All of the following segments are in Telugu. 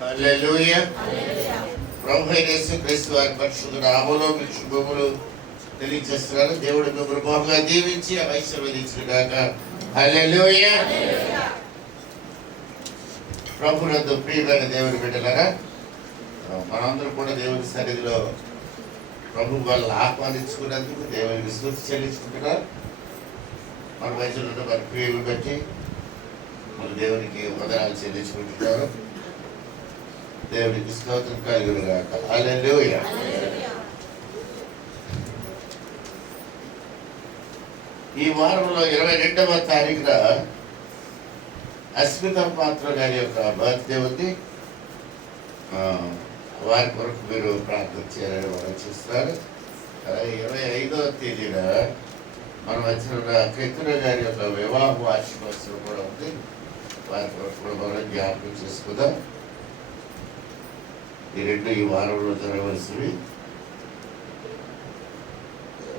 హల్లెలూయా. ప్రభువైన యేసుక్రీస్తు వారి పరిశుద్ధ నామములో మీకు శుభములు తెలియజేస్తున్నాను. దేవుడు మిమ్మల్ని బహుగా దీవించి ఆశీర్వదించును గాక. హల్లెలూయా. ప్రభునందు ప్రియమైన దేవుని బిడ్డలారా, మనందరూ కూడా దేవుని సన్నిధిలో ప్రభు వాళ్ళని ఆహ్వానించుకున్నందుకు దేవునికి స్తుతి చెల్లించుకుంటున్నారు. మన మధ్యలో ఉన్న మన ప్రియులు బట్టి మన దేవునికి వందనాలు చెల్లించుకుంటున్నారు. దేవునికి స్తోత్రం కలుగును గాక. హల్లెలూయా. ఈ వారంలో 22వ తారీఖున అస్మిత పాత్ర గారి యొక్క బర్త్డే ఉంది. వారి కొరకు మీరు ప్రార్థన చేయాలని మనం చూస్తున్నారు. అలాగే 25వ తేదీన మనం వచ్చిన కృతుల గారి యొక్క వివాహ వార్షికోత్సవం కూడా ఉంది. వారి కొరకు కూడా మనం జ్ఞాపకం చేసుకుందాం. ఈ రెండు ఈ వారంలో జరగవలసినవి.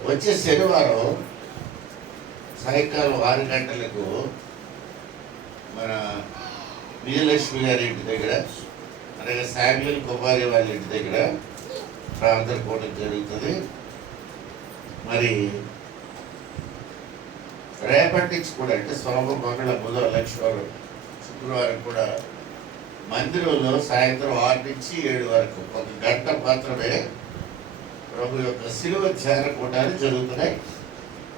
వచ్చే శనివారం సాయంకాలం 6 గంటలకు మన విజయలక్ష్మి గారి ఇంటి దగ్గర, అలాగే శామ్యుల్ కుమారి వాళ్ళ ఇంటి దగ్గర ప్రార్థన కూడా జరుగుతుంది. మరి రేపటి నుంచి కూడా అంటే సోమ, మంగళ, బుధ, లక్ష్మీవారం, శుక్రవారం కూడా మందిరంలో సాయంత్రం 6 నుంచి 7 వరకు 1 గంట మాత్రమే ప్రభు యొక్క శిలువ ధ్యాన కూటాలు జరుగుతున్నాయి.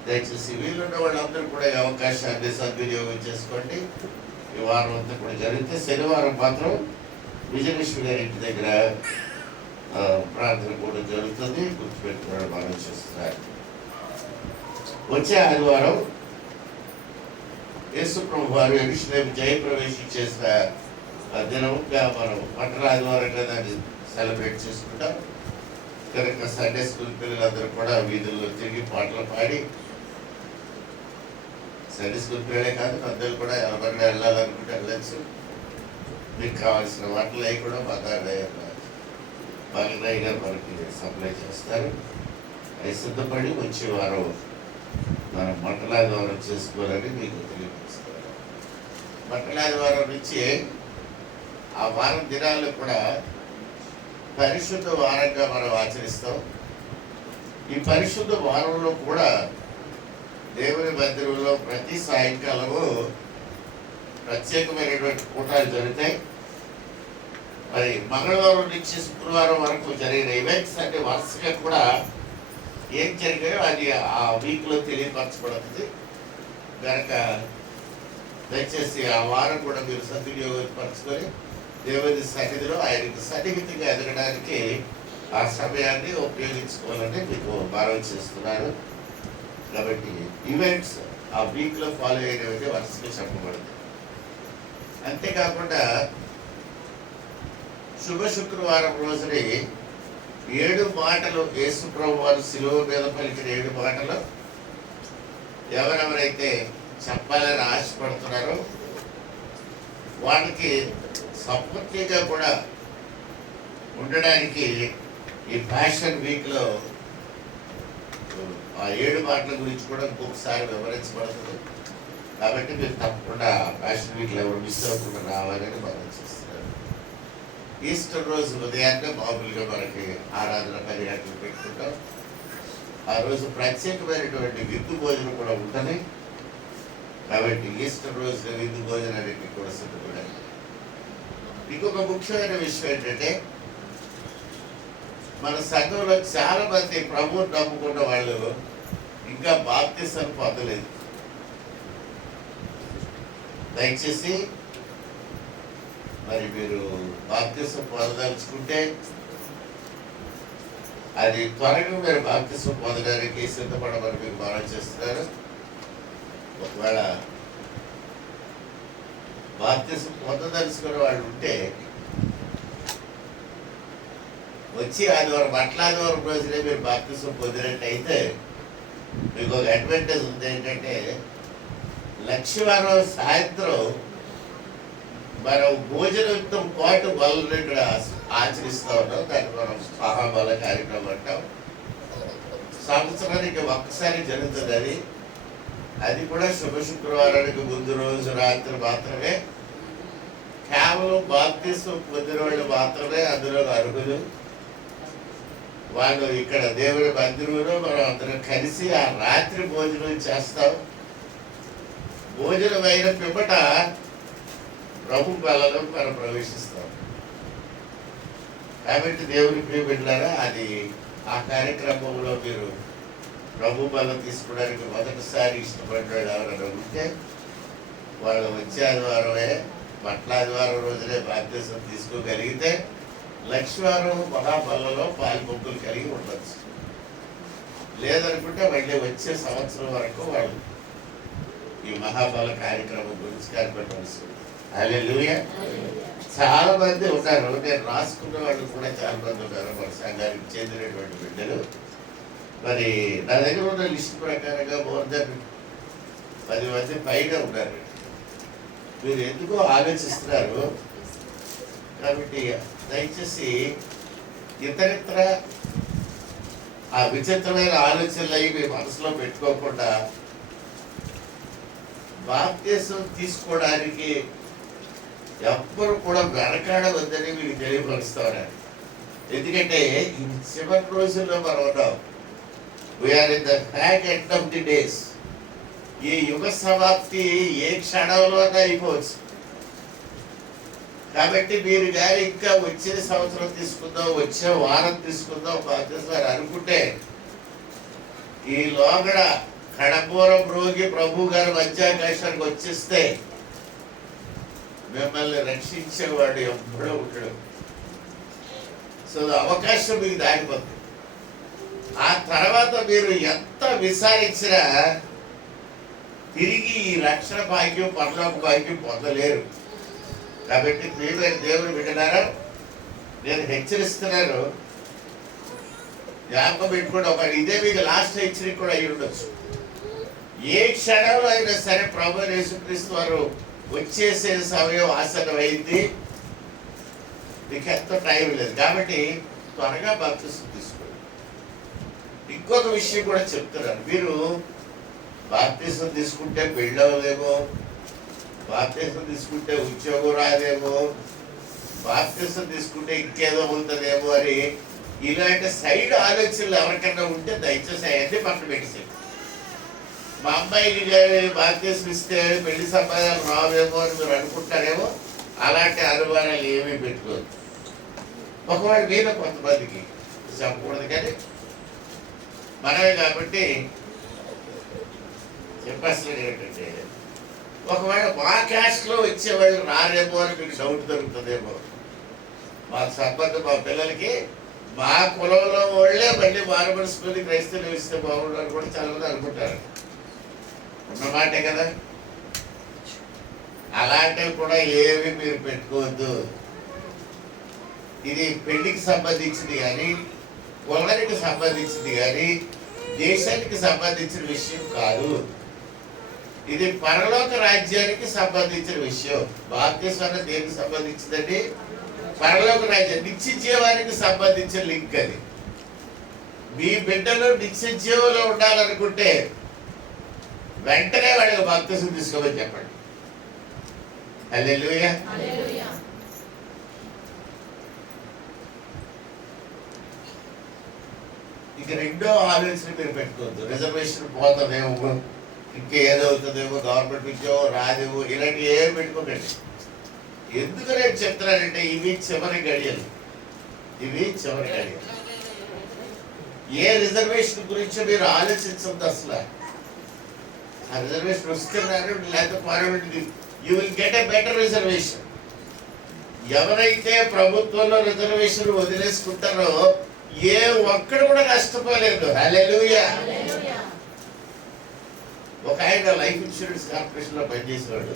దయచేసి వీళ్ళున్న వాళ్ళందరూ కూడా ఈ అవకాశాన్ని సద్వినియోగం చేసుకోండి. ఈ వారం అంతా కూడా జరిగితే శనివారం మాత్రం విజయలక్ష్మి గారి ఇంటి దగ్గర ప్రార్థన కూడా జరుగుతుంది. గుర్తుపెట్టుకోవడం మనం చేస్తున్నారు. వచ్చే ఆదివారం యేసు ప్రభు వారు యెరూషలేము జయప్రవేశం చేసిన దినంగా మనం పట్టణ ఆదివారంగా దాన్ని సెలబ్రేట్ చేసుకుంటాం. కనుక సండే స్కూల్ పిల్లలందరూ కూడా వీధుల్లో తిరిగి పాటలు పాడి, సండే స్కూల్ పిల్లలే కాదు పెద్దలు కూడా ఎవరైనా వెళ్ళాలనుకుంటే వెళ్ళచ్చు. మీకు కావాల్సిన వంటలు అవి కూడా బాగారాయ్ గారు మనకి సప్లై చేస్తారు. అవి సిద్ధపడి వచ్చే వారం మనం మంటలాదివారం చేసుకోవాలని మీకు తెలియపరుస్తారు. మంటలాదివారం నుంచి ఆ వారం దినాల్లో కూడా పరిశుద్ధ వారంగా మనం ఆచరిస్తాం. ఈ పరిశుద్ధ వారంలో కూడా దేవుని మందిరంలో ప్రతి సాయంకాలము ప్రత్యేకమైనటువంటి కూటాలు జరుగుతాయి. మరి మంగళవారం నుంచి శుక్రవారం వరకు జరిగిన ఈవెంట్స్ అంటే వరుసగా కూడా ఏం జరిగాయో అది ఆ వీక్లో తెలియపరచబడుతుంది. కనుక దయచేసి ఆ వారం కూడా మీరు సద్వినియోగపరచుకొని దేవుని సన్నిధిలో ఆయనకు సన్నిహితంగా ఎదగడానికి ఆ సమయాన్ని ఉపయోగించుకోవాలని మీకు మనవి చేస్తున్నారు. కాబట్టి ఈవెంట్స్ ఆ వీక్లో ఫాలో అయినవి వరుసగా చెప్పబడుతుంది. అంతేకాకుండా శుభ శుక్రవారం రోజుని 7 మాటలు యేసు ప్రభు వారు శిలువ మీద పలికిన 7 మాటలు ఎవరెవరైతే చెప్పాలని ఆశపడుతున్నారో వాళ్ళకి సంపూర్తిగా కూడా ఉండడానికి ఈ ఫ్యాషన్ వీక్లో ఆ 7 మాటల గురించి కూడా ఇంకొకసారి వివరించబడుతుంది. కాబట్టి మీరు తప్పకుండా ఫ్యాషన్ వీక్లో ఎవరు మిస్ అవ్వకుండా రావాలని మనం చేస్తున్నారు. ఈస్టర్ రోజు ఉదయాన్నే మామూలుగా మనకి ఆరాధన 10 గంటలు పెట్టుకుంటాం. ఆ రోజు ప్రత్యేకమైనటువంటి విందు భోజనం కూడా ఉంటుంది. కాబట్టి ఈస్టర్ రోజు విందు భోజనానికి కూడా సిద్ధపడాలి. ఇంకొక ముఖ్యమైన విషయం ఏంటంటే మన సంఘంలో చాలా మంది ప్రభువుని నమ్ముకున్న వాళ్ళు ఇంకా బాప్తిసం పొందలేదు. దయచేసి మరి మీరు బాప్తిసం పొందదలుచుకుంటే అది త్వరగా మీరు బాప్తిసం పొందడానికి సిద్ధపడమని మీకు మనం చేస్తున్నారు. ఒకవేళ బాప్తిసం పొందదలుచుకున్న వాళ్ళు ఉంటే వచ్చి ఆదివారం ఆదివారం రోజునే మీరు బాప్తిసం పొందినట్టయితే మీకు ఒక అడ్వాంటేజ్ ఉంది. ఏంటంటే లక్ష్మీవారం సాయంత్రం మనం భోజనంతో పాటు బలను ఇక్కడ ఆచరిస్తూ ఉన్నాం. దాన్ని మనం మహాబల కార్యక్రమం అంటాం. సంవత్సరానికి ఒక్కసారి జరుగుతుంది. అది కూడా శుభ శుక్రవారానికి ముందు రోజు రాత్రి మాత్రమే కేవలం బాప్తిసం పొందిన వాళ్ళు మాత్రమే అందులో అర్హులు. వాళ్ళు ఇక్కడ దేవుడి మందిరంలో మనం అందరం కలిసి ఆ రాత్రి భోజనం చేస్తాం. భోజనం అయిన పిమ్మట ప్రభు బలలో మనం ప్రవేశిస్తాం. కాబట్టి దేవుని ప్రియబిడ్డలారా, అది ఆ కార్యక్రమంలో మీరు ప్రభు బలం తీసుకోవడానికి మొదటిసారి ఇష్టపడ్డాడు ఎవరైనా ఉంటే వాళ్ళు వచ్చే ఆదివారమే, మట్ల ఆదివారం రోజునే బాప్తిసం తీసుకోగలిగితే లక్షవారం మహాబలలో పాల్పొక్కులు కలిగి ఉండొచ్చు. లేదనుకుంటే మళ్ళీ వచ్చే సంవత్సరం వరకు వాళ్ళు ఈ మహాబల కార్యక్రమం గురించి కనిపెట్టవలసి ఉంది. హల్లెలూయా. చాలా మంది ఉన్నారు, నేను రాసుకున్న వాళ్ళు కూడా చాలా మంది ఉన్నారు మన సంఘానికి చెందినటువంటి బిడ్డలు. మరి నా దగ్గర ఉన్న లిస్ట్ ప్రకారంగా మోర్ దెన్ 10 మంది పైన ఉన్నారు. మీరు ఎందుకో ఆలోచిస్తున్నారు. కాబట్టి దయచేసి ఇతరితర ఆ విచిత్రమైన ఆలోచనలు అవి మీ మనసులో పెట్టుకోకుండా బాప్తిసం తీసుకోవడానికి ఎవ్వరు కూడా వెనకాడవద్దని మీకు తెలియపరుస్తాను. ఎందుకంటే ఈ చివరి రోజుల్లో మనం ఉన్నాం. We are in the back end of the days. ఈ యుగ సమాప్తి ఏ క్షణంలోనే అయిపోవచ్చు. కాబట్టి మీరు కానీ ఇంకా వచ్చే సంవత్సరం తీసుకుందాం, వచ్చే వారం తీసుకుందాం బాప్తిసం అనుకుంటే ఈ లోగడ కడపూరం రోగి ప్రభు గారు మధ్యాకాశానికి వచ్చేస్తే మిమ్మల్ని రక్షించేవాడు ఎప్పుడూ ఉంటాడు. సో అవకాశం మీకు దాటిపోతుంది. ఆ తర్వాత మీరు ఎంత విచారించినా తిరిగి ఈ రక్షణ భాగ్యం, పరలోక భాగ్యం పొందలేరు. కాబట్టి ప్రియమైన దేవుని వింటున్నారా, నేను హెచ్చరిస్తున్నాను, జ్ఞాపకం పెట్టుకోండి. ఒక ఇదే మీకు లాస్ట్ హెచ్చరిక కూడా అయి ఉండొచ్చు. ఏ క్షణంలో అయినా సరే ప్రభు యేసుక్రీస్తు వారు వచ్చేసే సమయం ఆసన్నమైంది. మీకు ఎంతో టైం లేదు. కాబట్టి త్వరగా బాప్తిసం తీసుకోండి. ఇంకొక విషయం కూడా చెప్తున్నాను. మీరు బాప్తిసం తీసుకుంటే పెళ్ళి అవ్వదేమో, బాప్తిసం తీసుకుంటే ఉద్యోగం రాదేమో, బాప్తిసం తీసుకుంటే ఇంకేదో ఉంటుందేమో అని ఇలాంటి సైడ్ ఆలోచనలు ఎవరికైనా ఉంటే దయచేసి అవన్నీ పక్కన పెట్టేసి, మా అమ్మాయికి బాప్తిసం ఇస్తే పెళ్లి సంపాదనలు రావేమో అని మీరు అనుకుంటారేమో, అలాంటి అనుమానాలు ఏమీ పెట్టుకోవద్దు. ఒకవేళ మీద కొంతమందికి చెప్పకూడదు కానీ మనమే కాబట్టి చెప్పాల్సింది ఏంటంటే, ఒకవేళ మా క్యాస్ట్లో వచ్చేవాళ్ళు రారేమో అని మీకు డౌట్ దొరుకుతుందేమో. మా సంబంధం మా పిల్లలకి మా కులంలో వాళ్ళే మళ్ళీ మారుమనసుకుని క్రైస్తవులు ఇస్తే బాగుండాలని కూడా చాలా మంది అనుకుంటారు. ఉన్నమాటే కదా. అలాంటివి కూడా ఏవి మీరు పెట్టుకోవద్దు. ఇది పెళ్లికి సంబంధించింది కానీ, కులానికి సంబంధించింది కానీ, దేశానికి సంబంధించిన విషయం కాదు. ఇది పరలోక రాజ్యానికి సంబంధించిన విషయం. బాప్తిసం దేనికి సంబంధించిందండి? పరలోక రాజ్యం, నిత్య జీవానికి సంబంధించిన లింక్ అది. మీ బిడ్డలు నిత్య జీవంలో ఉండాలనుకుంటే వెంటనే వాళ్ళకి బాప్తిసం తీసుకోమని చెప్పండి. హల్లెలూయా. ఇక రెండో ఆలోచన మీరు పెట్టుకోవద్దు. రిజర్వేషన్ పోతుందేమో, ఇంకేదవుతుందేమో, గవర్నమెంట్ ఉద్యోగం రాదేమో, ఇలాంటివి ఏమి పెట్టుకోకండి. ఎందుకు నేను చెప్తున్నానంటే ఇవి చివరి గడియలు. ఇవి చివరి గడియలు. ఏ రిజర్వేషన్ గురించి మీరు ఆలోచించద్దు అసలు. ఆ రిజర్వేషన్ వస్తున్నారు లేకపోతే parliament, you will get a better reservation. ఎవరైతే ప్రభుత్వంలో రిజర్వేషన్ వదిలేసుకుంటారో ఏ ఒక్కడు కూడా నష్టపోలేదు. హల్లెలూయా. ఒక ఆయన లైఫ్ ఇన్సూరెన్స్ కార్పొరేషన్ లో పనిచేసేవాడు.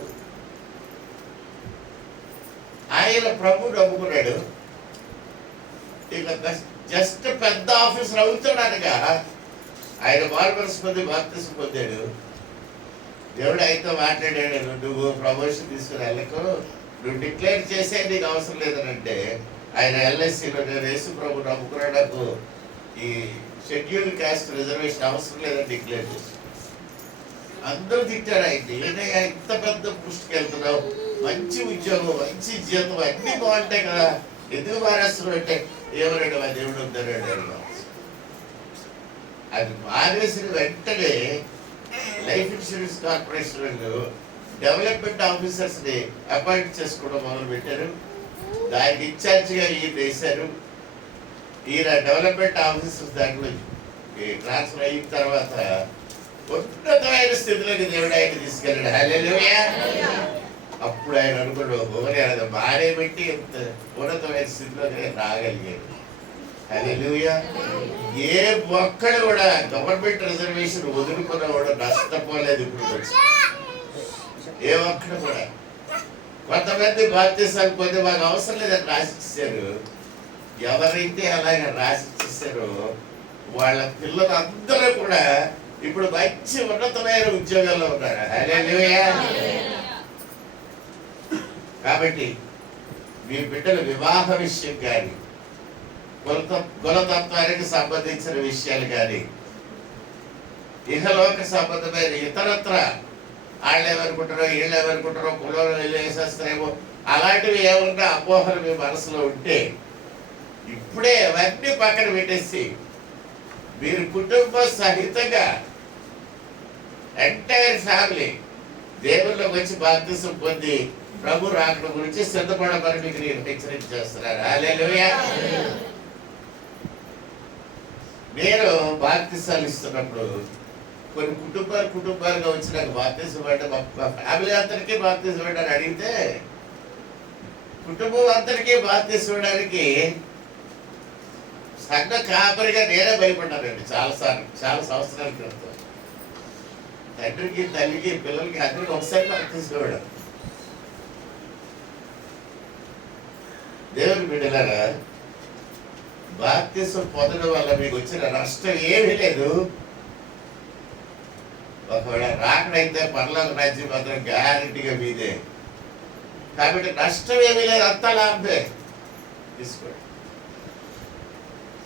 ఆయన ప్రభు నమ్ముకున్నాడు. ఇక జస్ట్ పెద్ద ఆఫీసర్ అవుతాడనగా ఆయన మారుమనసు పొంది బాప్తిసం పొందాడు. దేవుడు ఆయనతో మాట్లాడాడు, నువ్వు ప్రమోషన్ తీసుకుని వెళ్ళకు, నువ్వు డిక్లేర్ చేసే నీకు అవసరం లేదనంటే ఆయన ఎల్ఐసిలో నేను యేసు ప్రభు నమ్ముకున్నా, నాకు ఈ షెడ్యూల్ కాస్ట్ రిజర్వేషన్ అవసరం లేదని డిక్లేర్ చేసి అందరూ తిట్టారు ఆయన్ని. ఏంటయ్యా ఇంత పెద్ద పుష్టికి వెళ్తున్నావు, మంచి ఉద్యోగం, మంచి జీతం, అన్నీ బాగుంటాయి కదా, ఎందుకు మారేస్తున్నావు అంటే ఏమన్నాడు, మా దేవుడు ఉందన్నాడు. అది మారేసిన వెంటనే లైఫ్ ఇన్సూరెన్స్ కార్పొరేషన్ వాళ్ళు డెవలప్మెంట్ ఆఫీసర్స్ ని అపాయింట్ చేసుకోవడం మొదలు పెట్టారు. దానికి ఇన్ఛార్జిగా ఈయన వేశారు. ఈయన డెవలప్మెంట్ ఆఫీసర్స్ దాంట్లో ట్రాన్స్ఫర్ అయిన తర్వాత ఉన్నతమైన స్థితిలోకి దేవుడు ఆయన తీసుకెళ్ళాడు. హల్లెలూయా. అప్పుడు ఆయన అనుకున్నాడు, మారే పెట్టి ఉన్నతమైన స్థితిలోకి రాగలిగాడు. హల్లెలూయా. ఏ ఒక్కడు కూడా గవర్నమెంట్ రిజర్వేషన్ వదులుకున్న కూడా నష్టపోలేదు. ఇప్పుడు వచ్చి ఏ ఒక్కడు కూడా, కొంతమంది బాప్తిసాలు పొంది మాకు అవసరం లేదని రాసిచ్చారు. ఎవరైతే అలాగే రాసిచ్చేసారో వాళ్ళ పిల్లలు అందరూ కూడా ఇప్పుడు మంచి ఉన్నతమైన ఉద్యోగాల్లో ఉన్నారు. హల్లెలూయా. కాబట్టి మీ బిడ్డల వివాహ విషయం కానీ, కులతత్వానికి సంబంధించిన విషయాలు కానీ, ఇహలోక సంబంధమైన ఇతరత్ర వాళ్ళు ఏమనుకుంటారో వీళ్ళు ఏమనుకుంటారో కులంలో వేసేస్తారేమో అలాంటివి ఏమన్నా అపోహలు మీ మనసులో ఉంటే ఇప్పుడే అవన్నీ పక్కన పెట్టేసి మీరు కుటుంబ సహితంగా ఎంటైర్ ఫ్యామిలీ దేవుళ్ళకి వచ్చి బాప్తిసం పొంది ప్రభు రాకడ గురించి సిద్ధపడమని మీకు నేను హెచ్చరిక చేస్తున్నాను. హల్లెలూయా. నేను బాప్తిసాలు ఇస్తున్నప్పుడు కొన్ని కుటుంబాలుగా వచ్చి నాకు బాప్తిసం అంటే మా ఫ్యామిలీ అందరికీ బాప్తిసం అని అడిగితే కుటుంబం అందరికీ బాప్తిసం ఇవ్వడానికి సంఘ కాపరిగా నేనే భయపడ్డానండి చాలా సంవత్సరాల క్రితం. తండ్రికి, తల్లికి, పిల్లలకి అందరికి ఒకసారి బాప్తిసం ఇవ్వడం. దేవుని బిడ్డలారా, బాప్తిసం పొందడం వల్ల మీకు వచ్చిన నష్టం ఏమీ లేదు. ఒకవేళ రాకడైతే పరలోక రాజ్యం మాత్రం గ్యారెంటీగా మీదే. కాబట్టి నష్టం ఏమీ లేదు, అంతా లాభే. తీసుకోండి.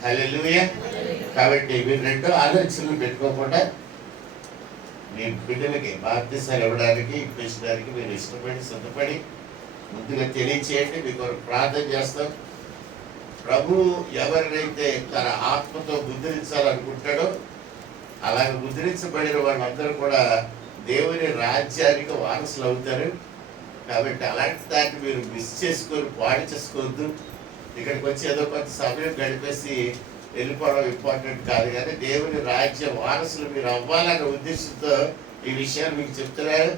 హల్లెలూయా. కాబట్టి మీరు రెండో ఆలోచనలు పెట్టుకోకుండా మీ బిడ్డలకి బాప్తిసాలు ఇవ్వడానికి, ఇప్పించడానికి మీరు ఇష్టపడి సిద్ధపడి ముందుగా తెలియచేయండి. మీకు ప్రార్థన చేస్తాం. ప్రభు ఎవరినైతే తన ఆత్మతో ముద్రించాలనుకుంటాడో అలాగే ముద్రించబడిన వాళ్ళందరూ కూడా దేవుని రాజ్యానికి వారసులు అవుతారు. కాబట్టి అలాంటి దాన్ని మీరు మిస్ చేసుకొని పాడు చేసుకోవద్దు. ఇక్కడికి వచ్చి ఏదో కొంత సమయం గడిపేసి వెళ్ళిపోవడం ఇంపార్టెంట్ కాదు, కానీ దేవుని రాజ్య వారసులు మీరు అవ్వాలనే ఉద్దేశంతో ఈ విషయాలు మీకు చెప్తున్నారు.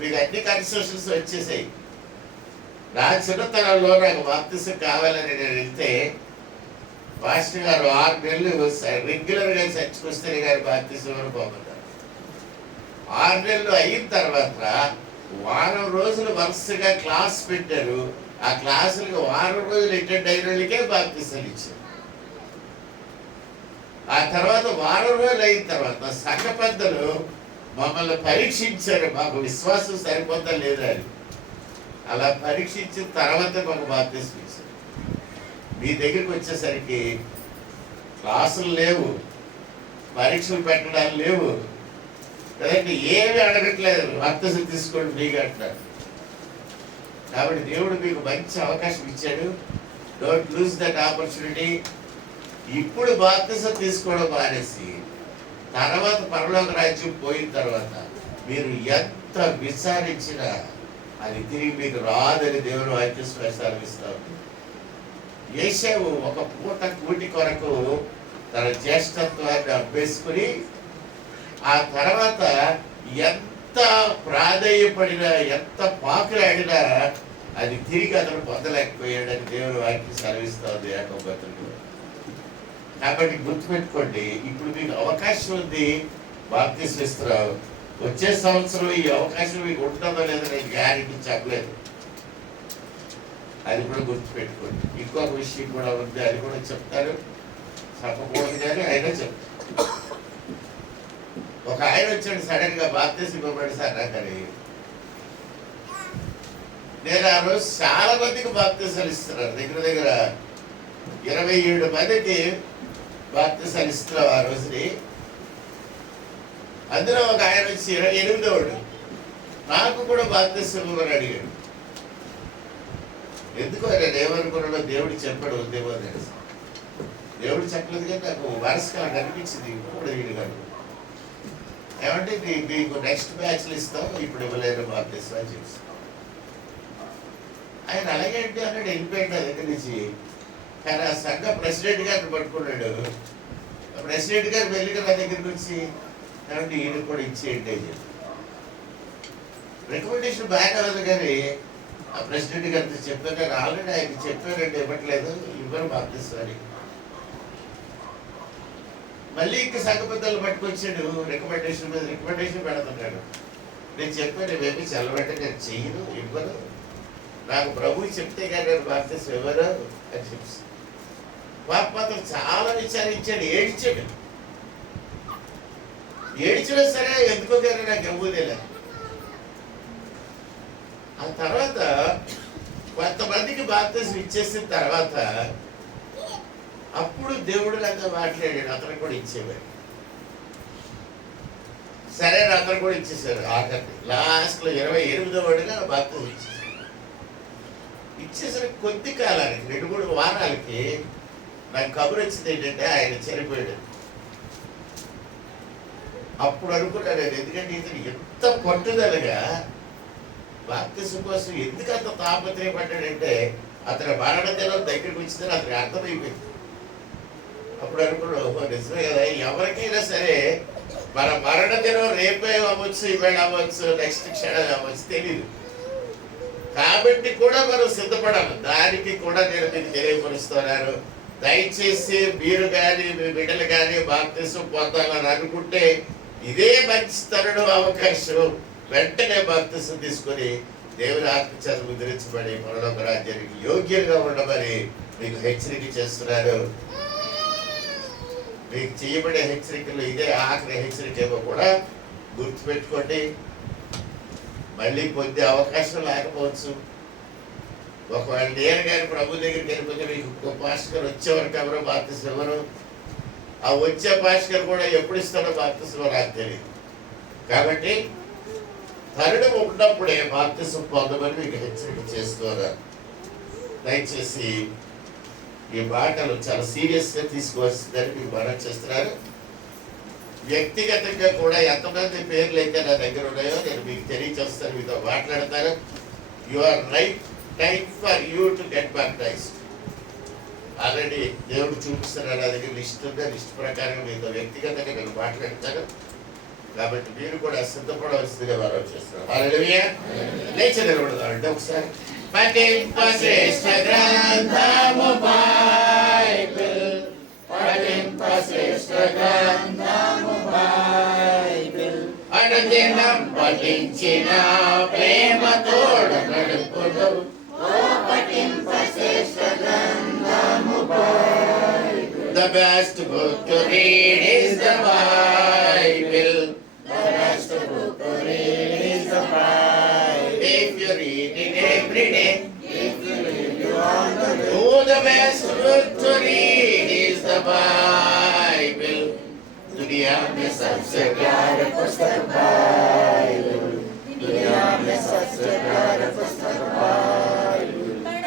మీకు అన్ని కన్సెషన్స్ వచ్చేసాయి. నా చిన్నతనంలో నాకు బాప్తిసం కావాలని నేను వెళ్తే పాస్టర్ గారు 6 నెలలు రెగ్యులర్గా చర్చకు వస్తే గారు బాప్తిసం పోమన్నారు. 6 నెలలు అయిన తర్వాత వారం రోజులు వరుసగా క్లాస్ పెట్టారు. ఆ క్లాసులకు వారం రోజులు అటెండ్ అయిన వాళ్ళకే బాప్తిసాలు ఇచ్చారు. ఆ తర్వాత వారం రోజులు అయిన తర్వాత సంఘ పెద్దలు మమ్మల్ని పరీక్షించారు, మాకు విశ్వాసం సరిపోతా లేదా అని. అలా పరీక్షించిన తర్వాత మాకు బాప్తిసం ఇచ్చారు. మీ దగ్గరికి వచ్చేసరికి క్లాసులు లేవు, పరీక్షలు పెట్టడాలు లేవు, లేదంటే ఏమి అడగట్లేదు, బాప్తిసం తీసుకోండి ఫ్రీగా అంటారు. కాబట్టి దేవుడు మీకు మంచి అవకాశం ఇచ్చాడు. Don't lose that opportunity. ఇప్పుడు బాప్తిసం తీసుకోవడం మానేసి తర్వాత పరలోక రాజ్యం పోయిన తర్వాత మీరు ఎంత విచారించినా అది తిరిగి మీకు రాదని దేవుడు వాక్య సెలవిస్తాడు. యేషావు ఒక పూట కూటి కొరకు తన జ్యేష్ఠత్వాన్ని అభ్యసుకుని ఆ తర్వాత ఎంత ప్రాధేయపడినా ఎంత పాకులాడినా అది తిరిగి అతను పొందలేకపోయాడని దేవుడు వాక్యం సెలవిస్తుంది యాకోబు పత్రికలో. కాబట్టి గుర్తుపెట్టుకోండి, ఇప్పుడు మీకు అవకాశం ఉంది, బాప్తిసం ఇస్తున్నావు. వచ్చే సంవత్సరం ఈ అవకాశం మీకు ఉంటుందో లేదో నేను గ్యారెంటీ చెప్పలేదు. అది కూడా గుర్తుపెట్టుకోండి. ఇంకొక విషయం కూడా ఉంది, అది కూడా చెప్తారు, చెప్పకూడదు కానీ అయినా చెప్తాను. ఒక ఆయన వచ్చాడు సడన్ గా బాప్తిసం ఇవ్వబడి సార్ నాకని. నేను ఆ రోజు చాలా మందికి బాప్తిసాలు ఇస్తున్నాను. దగ్గర 27 మందికి బాప్తిసాలు ఇస్తున్నావు ఆ రోజుని. అందులో ఒక ఆయన వచ్చి 28వ నాకు కూడా బాప్తిసం ఇవ్వమని అడిగాడు. ఎందుకు ఆయన ఏమనుకున్నాడో దేవుడు చెప్పాడు ఉద్యోగం తెలుసు. దేవుడు చెప్పలేదు కానీ నాకు వారసుగా కనిపించింది. ఇప్పుడు వీడు కాదు ఏమంటే మీకు నెక్స్ట్ బ్యాచ్లు ఇస్తాం, ఇప్పుడు ఇవ్వలేరు బాప్తిసం అని చెప్పి ఆయన అలాగే అంటే అన్నాడు. వెళ్ళిపోయాడు నా దగ్గర నుంచి. కానీ ఆ సంఘ ప్రెసిడెంట్ గారిని పట్టుకున్నాడు. ప్రెసిడెంట్ గారు వెళ్ళిగా నా దగ్గరికి వచ్చి ఏమంటే ఈయన కూడా ఇచ్చేయండి అని చెప్పి రికమెండేషన్ బ్యాక్ అవ్వదు. కానీ ఆ ప్రెసిడెంట్ గారితో చెప్పాను, కానీ ఆల్రెడీ ఆయన చెప్పారండి ఇవ్వట్లేదు, ఇవ్వరు బాప్తిసం అని. మళ్ళీ ఇంకా సంఘ పెద్దలు పట్టుకొచ్చాడు. రికమెండేషన్ మీద రికమెండేషన్ పెడుతున్నాడు. నేను చెప్పాను, మేబీ చల్లబట్టే నేను చెయ్యను, ఇవ్వను, నాకు ప్రభువు చెప్తే కానీ నేను బాప్తిసం ఇవ్వరు అని చెప్పి మాత్రం చాలా విచారించాడు, ఏడ్చాడు. ఏడ్చినా సరే ఎందుకో కానీ నాకు ఇవ్వదేలే. ఆ తర్వాత కొంతమందికి బాప్తిసం ఇచ్చేసిన తర్వాత అప్పుడు దేవుడు నాతో మాట్లాడాడు, అతను కూడా ఇచ్చేవాడు. సరే అతను కూడా ఇచ్చేసారు. ఆఖరి లాస్ట్లో 28వ బాప్తిసం ఇచ్చేసారు. ఇచ్చేసరికి కొద్ది కాలానికి 2-3 వారాలకి నాకు కబురు వచ్చింది ఏంటంటే ఆయన చనిపోయాడు. అప్పుడు అనుకున్నాను, ఎందుకంటే ఇతను ఎంత పట్టుదలగా బాప్తిసం కోసం ఎందుకు అంత తాపత్రయపడ్డాడంటే అతని మరణ దినం దగ్గరికి వచ్చిందని అతనికి అర్థమైపోయింది. అప్పుడు అనుకున్నాడు, నిజమే కదా, ఎవరికైనా సరే మన మరణ దినం రేపే అవ్వచ్చు, ఇవాళ అవ్వచ్చు, నెక్స్ట్ క్షణం అవ్వచ్చు, తెలీదు. కాబట్టి కూడా మనం సిద్ధపడాలి. దానికి కూడా నేను మీకు తెలియపరుస్తున్నాను. దయచేసి మీరు కానీ మీ బిడ్డలు కానీ బాప్తిసం పొందాలని అనుకుంటే ఇదే మంచి తరుణం, అవకాశం. వెంటనే బాప్తిసం తీసుకొని దేవుని ఆత్మచేత ముద్రించబడి పరలోక రాజ్యానికి యోగ్యంగా ఉండమని మీకు హెచ్చరిక చేస్తున్నారు. మీకు చేయబడే హెచ్చరికలు ఇదే ఆఖరి హెచ్చరిక ఏమో కూడా గుర్తుపెట్టుకోండి. మళ్ళీ పొందే అవకాశం లేకపోవచ్చు. ఒకవేళ నేను కానీ ప్రభు దగ్గరికి వెళ్ళిపోతే మీకు ఇంకో పాస్టర్ గారు వచ్చేవరకు ఎవరో బాప్తిసం ఎవరు, ఆ వచ్చే పాస్టర్ గారు కూడా ఎప్పుడు ఇస్తాడో బాప్తిసం నాకు తెలియదు. కాబట్టి తరుణం ఉన్నప్పుడే బాప్తిసం పొందమని మీకు హెచ్చరిక చేస్తున్నారు. దయచేసి ఈ మాటలు చాలా సీరియస్గా తీసుకువస్తుందని మీకు మనం చేస్తున్నారు. వ్యక్తిగతంగా కూడా ఎంతమంది పేర్లు అయితే నా దగ్గర ఉన్నాయో నేను మీకు తెలియచేస్తాను, మీతో మాట్లాడతాను. You are right time for you to get baptised. Already దేవుడు చూపిస్తున్నారు, నా దగ్గర లిస్ట్ ఉంది. లిస్ట్ ప్రకారం మీతో వ్యక్తిగతంగా నేను మాట్లాడతాను. కాబట్టి మీరు కూడా సిద్ధపడవలసిందిగా మనం చేస్తున్నారు. హల్లెలూయా. లేచి నిలబడదామంటే ఒకసారి. పఠింప శ్రేష్ఠ గ్రంథము బైబిల్, పఠింప శ్రేష్ఠ గ్రంథము బైబిల్, అనుదినం పఠించిన ప్రేమ తోడు నడుపుడు. ఓ పఠింప శ్రేష్ఠ గ్రంథము Bible. The best book to read is the Bible. The best book to read is the Bible. If you read it every day, if you read it all the day. Oh, the best book to read is the Bible. दुनिया में सबसे प्यारा पुस्तक बाइबल, दुनिया में सबसे प्यारा पुस्तक बाइबल.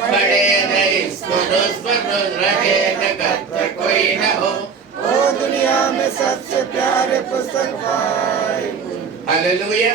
पढ़े न इसको रोज बरोज रहेगा कब कोई न हो. ओ दुनिया में सबसे प्यारे पुस्तक बाइबल. हालेलुया.